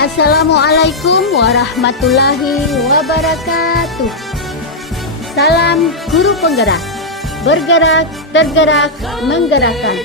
Assalamualaikum warahmatullahi wabarakatuh. Salam guru penggerak, bergerak, tergerak, menggerakkan.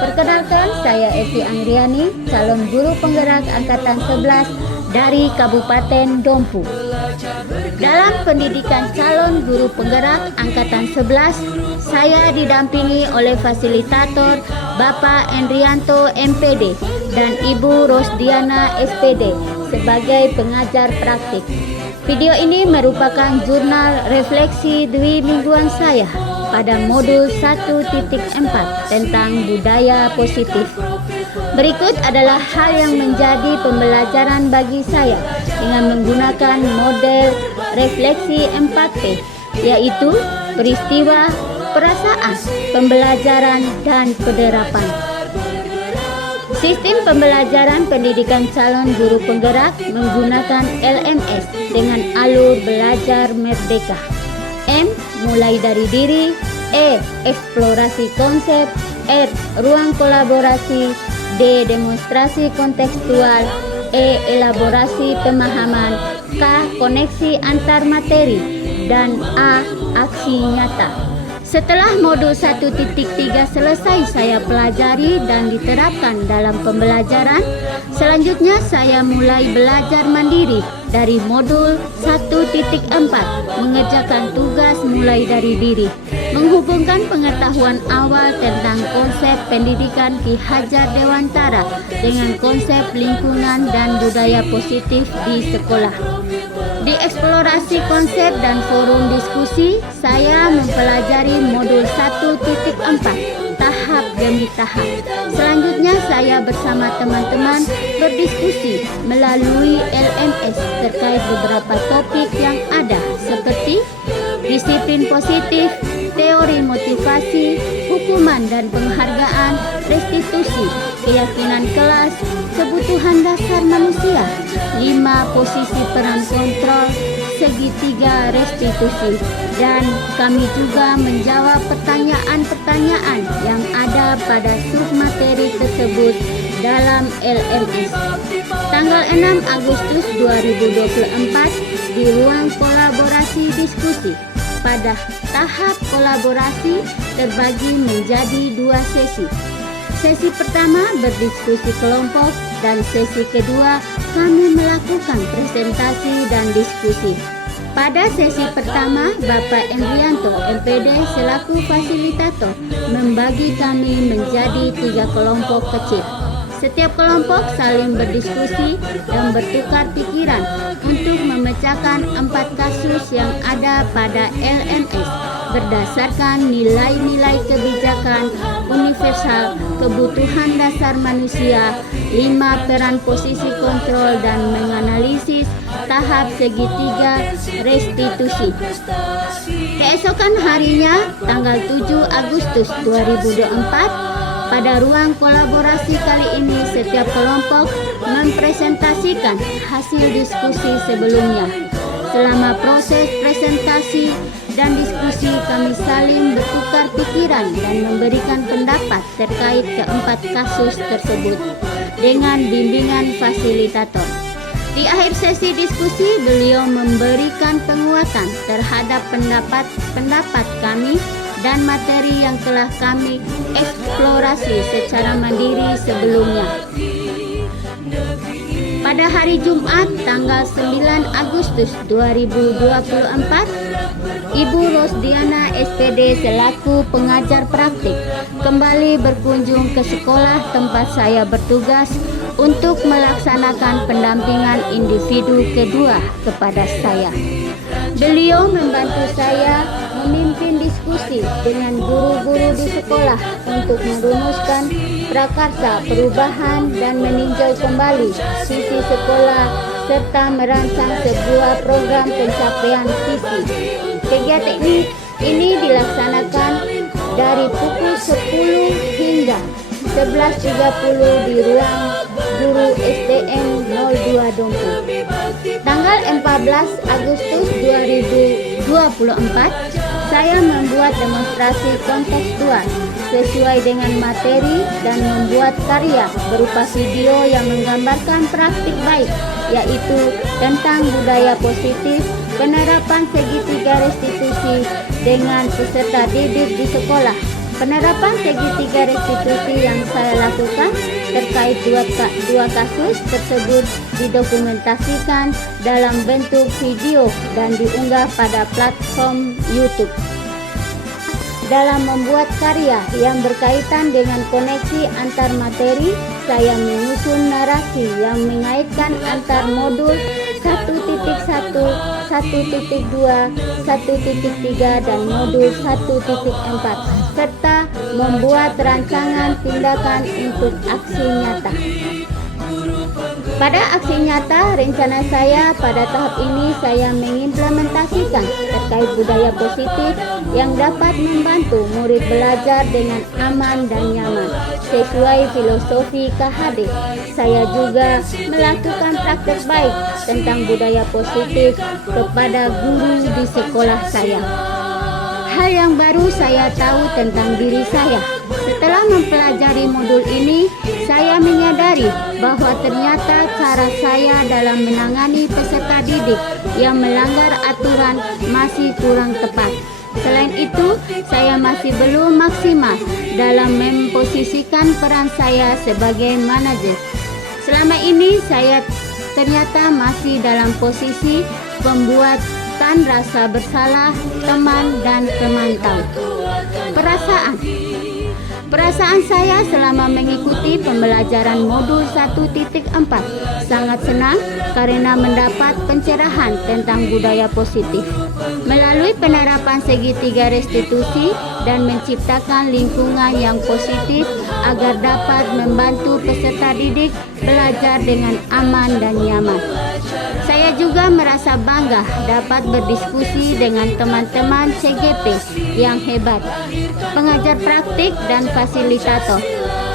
Perkenalkan, saya Evi Angriani, calon guru penggerak angkatan 11 dari Kabupaten Dompu. Dalam pendidikan calon guru penggerak angkatan 11, saya didampingi oleh fasilitator Bapak Endrianto MPD dan Ibu Rosdiana SPD sebagai pengajar praktik. Video ini merupakan jurnal refleksi dwi mingguan saya pada modul 1.4 tentang budaya positif. Berikut adalah hal yang menjadi pembelajaran bagi saya dengan menggunakan model refleksi 4P, yaitu peristiwa, perasaan, pembelajaran, dan penerapan. Sistem pembelajaran pendidikan calon guru penggerak menggunakan LMS dengan alur belajar merdeka. M. Mulai dari diri. E. Eksplorasi konsep. R. Ruang kolaborasi. D. Demonstrasi kontekstual. E. Elaborasi pemahaman. K. Koneksi antar materi. Dan A. Aksi nyata. Setelah modul 1.3 selesai saya pelajari dan diterapkan dalam pembelajaran, selanjutnya saya mulai belajar mandiri dari modul 1.4, mengerjakan tugas mulai dari diri, menghubungkan pengetahuan awal tentang konsep pendidikan Ki Hajar Dewantara dengan konsep lingkungan dan budaya positif di sekolah. Di eksplorasi konsep dan forum diskusi, saya mempelajari modul 1.4 tahap demi tahap. Selanjutnya saya bersama teman-teman berdiskusi melalui LMS terkait beberapa topik yang ada seperti disiplin positif, teori motivasi, hukuman dan penghargaan, restitusi, keyakinan kelas, kebutuhan dasar manusia, 5 posisi peran kontrol, segitiga restitusi, dan kami juga menjawab pertanyaan-pertanyaan yang ada pada submateri tersebut dalam LMS. Tanggal 6 Agustus 2024 di ruang kolaborasi diskusi. Pada tahap kolaborasi terbagi menjadi 2 sesi. Sesi pertama berdiskusi kelompok dan sesi kedua kami melakukan presentasi dan diskusi. Pada sesi pertama, Bapak Endrianto MPD selaku fasilitator membagi kami menjadi 3 kelompok kecil. Setiap kelompok saling berdiskusi dan bertukar pikiran untuk memecahkan 4 kasus yang ada pada LMS berdasarkan nilai-nilai kebijakan universal, kebutuhan dasar manusia, 5 peran posisi kontrol, dan menganalisis tahap segitiga restitusi. Keesokan harinya, tanggal 7 Agustus 2024, pada ruang kolaborasi kali ini setiap kelompok mempresentasikan hasil diskusi sebelumnya. Selama proses presentasi dan diskusi kami saling bertukar pikiran dan memberikan pendapat terkait keempat kasus tersebut dengan bimbingan fasilitator. Di akhir sesi diskusi, beliau memberikan penguatan terhadap pendapat kami dan materi yang telah kami eksplorasi secara mandiri sebelumnya. Pada hari Jumat tanggal 9 Agustus 2024, Ibu Rosdiana SPD selaku pengajar praktik kembali berkunjung ke sekolah tempat saya bertugas untuk melaksanakan pendampingan individu kedua kepada saya. Beliau membantu saya memimpin diskusi dengan guru-guru di sekolah untuk merumuskan prakarsa perubahan dan meninjau kembali visi sekolah serta merancang sebuah program pencapaian visi. Kegiatan ini dilaksanakan dari pukul 10 hingga 11.30 di ruang guru SDN 02 Dompu. Tanggal 14 Agustus 2024, saya membuat demonstrasi kontekstual sesuai dengan materi dan membuat karya berupa video yang menggambarkan praktik baik, yaitu tentang budaya positif, penerapan segitiga restitusi dengan peserta didik di sekolah. Penerapan segitiga restitusi yang saya lakukan terkait dua kasus tersebut didokumentasikan dalam bentuk video dan diunggah pada platform YouTube. Dalam membuat karya yang berkaitan dengan koneksi antar materi, saya menyusun narasi yang mengaitkan antar modul 1.1, 1.2, 1.3 dan modul 1.4 serta membuat rancangan tindakan untuk aksi nyata. Pada aksi nyata, rencana saya pada tahap ini saya mengimplementasikan terkait budaya positif yang dapat membantu murid belajar dengan aman dan nyaman sesuai filosofi KHD. Saya juga melakukan praktek baik tentang budaya positif kepada guru di sekolah saya. Hal yang baru saya tahu tentang diri saya. Setelah mempelajari modul ini, saya menyadari bahwa ternyata cara saya dalam menangani peserta didik yang melanggar aturan masih kurang tepat. Selain itu, saya masih belum maksimal dalam memposisikan peran saya sebagai manajer. Selama ini saya ternyata masih dalam posisi pembuatan rasa bersalah teman dan pemantau. Perasaan saya selama mengikuti pembelajaran modul 1.4 sangat senang karena mendapat pencerahan tentang budaya positif melalui penerapan segitiga restitusi dan menciptakan lingkungan yang positif agar dapat membantu peserta didik belajar dengan aman dan nyaman. Saya juga merasa bangga dapat berdiskusi dengan teman-teman CGP yang hebat, pengajar praktik dan fasilitator.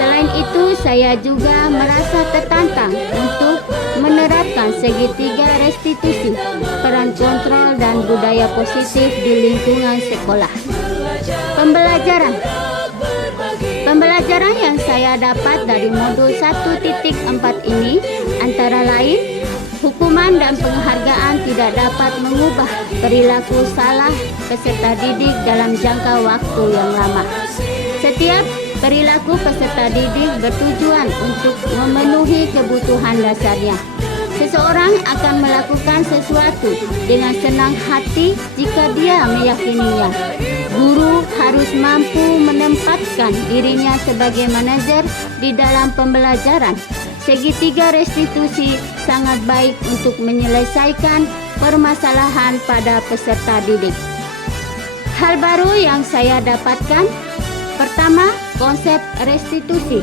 Selain itu, saya juga merasa tertantang untuk menerapkan segitiga restitusi, peran kontrol dan budaya positif di lingkungan sekolah. Pembelajaran yang saya dapat dari modul 1.4 ini antara lain, hukuman dan penghargaan tidak dapat mengubah perilaku salah peserta didik dalam jangka waktu yang lama. Setiap perilaku peserta didik bertujuan untuk memenuhi kebutuhan dasarnya. Seseorang akan melakukan sesuatu dengan senang hati jika dia meyakininya. Guru harus mampu menempatkan dirinya sebagai manajer di dalam pembelajaran. Segitiga restitusi sangat baik untuk menyelesaikan permasalahan pada peserta didik. Hal baru yang saya dapatkan, pertama, konsep restitusi.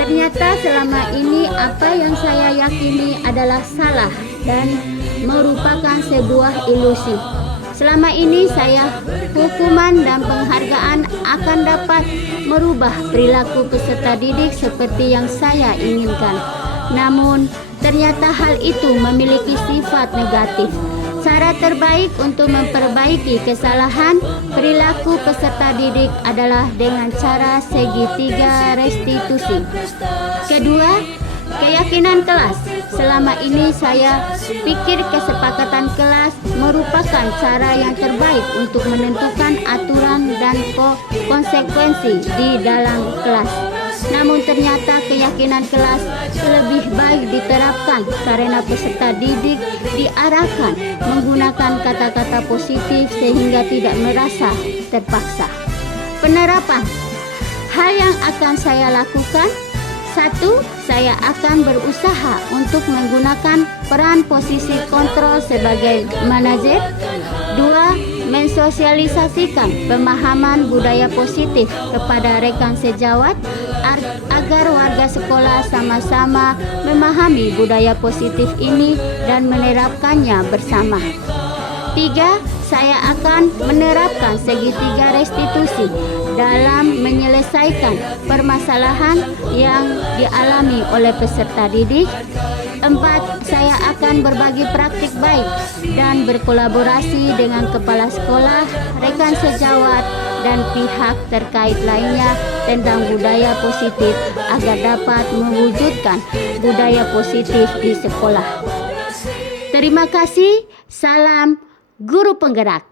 Ternyata selama ini apa yang saya yakini adalah salah dan merupakan sebuah ilusi. Selama ini hukuman dan penghargaan akan dapat merubah perilaku peserta didik seperti yang saya inginkan. Namun, ternyata hal itu memiliki sifat negatif. Cara terbaik untuk memperbaiki kesalahan perilaku peserta didik adalah dengan cara segitiga restitusi. Kedua, keyakinan kelas. Selama ini saya pikir kesepakatan kelas merupakan cara yang terbaik untuk menentukan aturan dan konsekuensi di dalam kelas. Namun ternyata keyakinan kelas lebih baik diterapkan karena peserta didik diarahkan menggunakan kata-kata positif sehingga tidak merasa terpaksa. Penerapan. Hal yang akan saya lakukan, 1. Saya akan berusaha untuk menggunakan peran posisi kontrol sebagai manajer. 2. Mensosialisasikan pemahaman budaya positif kepada rekan sejawat agar warga sekolah sama-sama memahami budaya positif ini dan menerapkannya bersama. 3. Saya akan menerapkan segitiga restitusi dalam menyelesaikan permasalahan yang dialami oleh peserta didik. 4. Saya akan berbagi praktik baik dan berkolaborasi dengan kepala sekolah, rekan sejawat, dan pihak terkait lainnya tentang budaya positif agar dapat mewujudkan budaya positif di sekolah. Terima kasih. Salam Guru Penggerak.